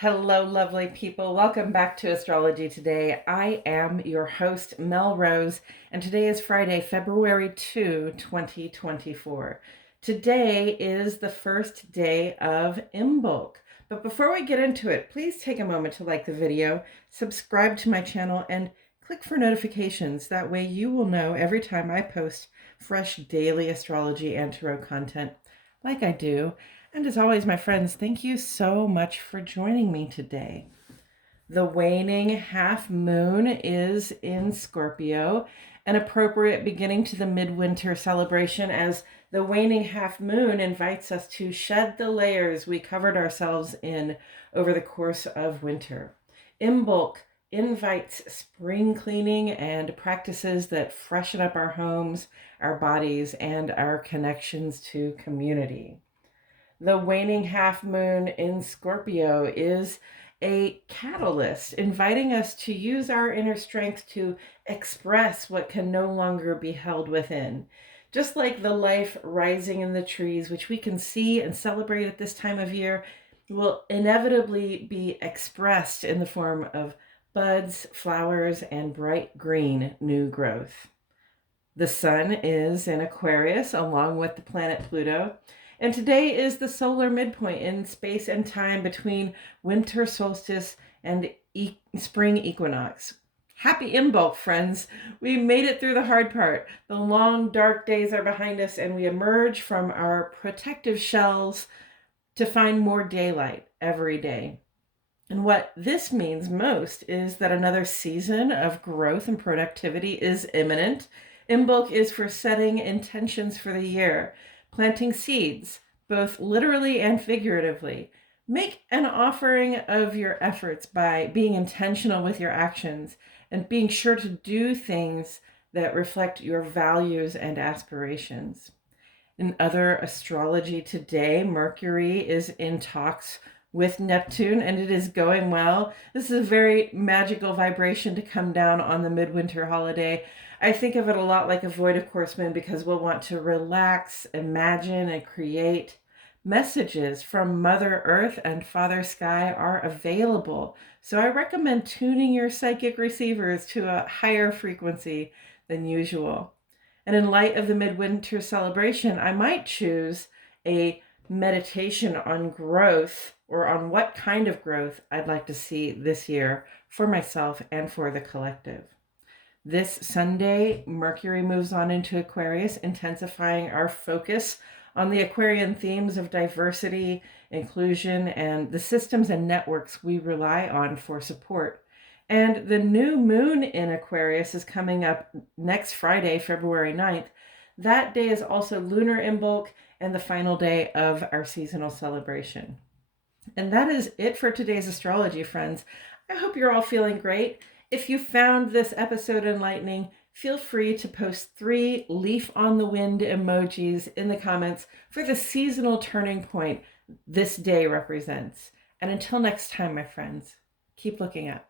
Hello, lovely people. Welcome back to Astrology Today. I am your host, Mel Rose, and today is Friday, February 2, 2024. Today is the first day of Imbolc. But before we get into it, please take a moment to like the video, subscribe to my channel, and click for notifications. That way you will know every time I post fresh daily astrology and tarot content like I do. And as always, my friends, thank you so much for joining me today. The waning half moon is in Scorpio, an appropriate beginning to the midwinter celebration, as the waning half moon invites us to shed the layers we covered ourselves in over the course of winter. Imbolc invites spring cleaning and practices that freshen up our homes, our bodies, and our connections to community. The waning half moon in Scorpio is a catalyst, inviting us to use our inner strength to express what can no longer be held within. Just like the life rising in the trees, which we can see and celebrate at this time of year, will inevitably be expressed in the form of buds, flowers, and bright green new growth. The sun is in Aquarius along with the planet Pluto. And today is the solar midpoint in space and time between winter solstice and spring equinox. Happy Imbolc, friends. We made it through the hard part. The long, dark days are behind us, and we emerge from our protective shells to find more daylight every day. And what this means most is that another season of growth and productivity is imminent. Imbolc is for setting intentions for the year, planting seeds, both literally and figuratively. Make an offering of your efforts by being intentional with your actions and being sure to do things that reflect your values and aspirations. In other astrology today, Mercury is in talks with Neptune, and it is going well. This is a very magical vibration to come down on the midwinter holiday. I think of it a lot like a void of course moon, because we'll want to relax, imagine, and create. Messages from Mother Earth and Father Sky are available, so I recommend tuning your psychic receivers to a higher frequency than usual. And in light of the midwinter celebration, I might choose a meditation on growth, or on what kind of growth I'd like to see this year for myself and for the collective. This Sunday, Mercury moves on into Aquarius, intensifying our focus on the Aquarian themes of diversity, inclusion, and the systems and networks we rely on for support. And the new moon in Aquarius is coming up next Friday, February 9th. That day is also lunar Imbolc and the final day of our seasonal celebration. And that is it for today's astrology, friends. I hope you're all feeling great. If you found this episode enlightening, feel free to post 3 leaf on the wind emojis in the comments for the seasonal turning point this day represents. And until next time, my friends, keep looking up.